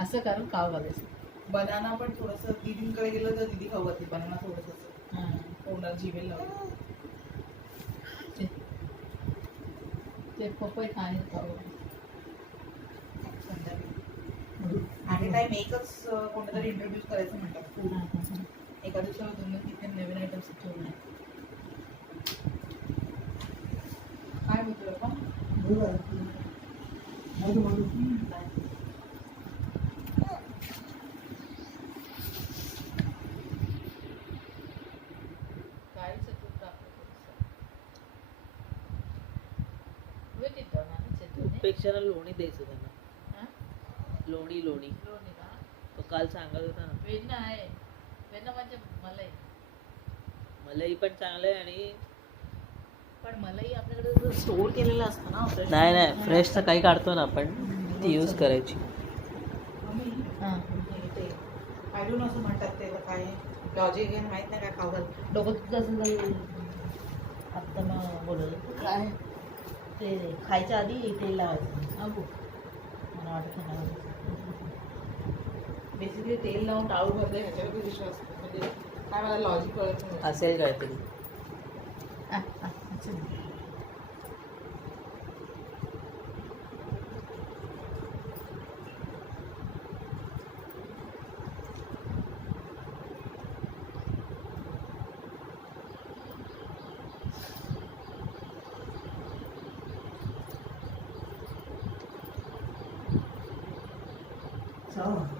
असं करून खाऊ घालायचं. बनाना पण थोडंसं दीदींकडे गेलं तर दीदी खाऊ घालते बनाना थोडंसं हां तोंडात जिभेल लावलं. ते पपई खाणे खाऊ. संध्याकाळी आणि टाइम एकच कोणतं तरी इंट्रोड्यूस करायचं म्हणतात फूड. एका दिवसाला 2-3 नवीन आयटम्स ठेवून आहे. काय बोलतोय आपण? काळीचं तूप टाकलं थोडंसं. पेक्षा लोणी द्यायचं त्यांना. लोणी लोणी लोणी का? तो काल सांगत होता ना. वेण्णा आहे. वेण्णा म्हणजे मलाई. मलाही पण चांगलं आहे आणि पण मलाई आपल्याकडे स्टोअर केलेलं असतं ना. नाही नाही फ्रेश तर काही काढतो ना आपण ती यूज करायची. हां ते आयडून असं म्हणतात ते काय लॉजिक आहे माहित नाही काय खाऊ घाल. डोकं तुझं असं झालं. आत्ता मग बोलवलं काय ते खायच्या आधी तेल लावायचं. अगो मला वाटत नाही. बेसिकली तेल लावून टाळू भरते ह्याच्यावर विश्वास म्हणजे काय मला लॉजिक कळत नाही. असेल काहीतरी. अच्छा चव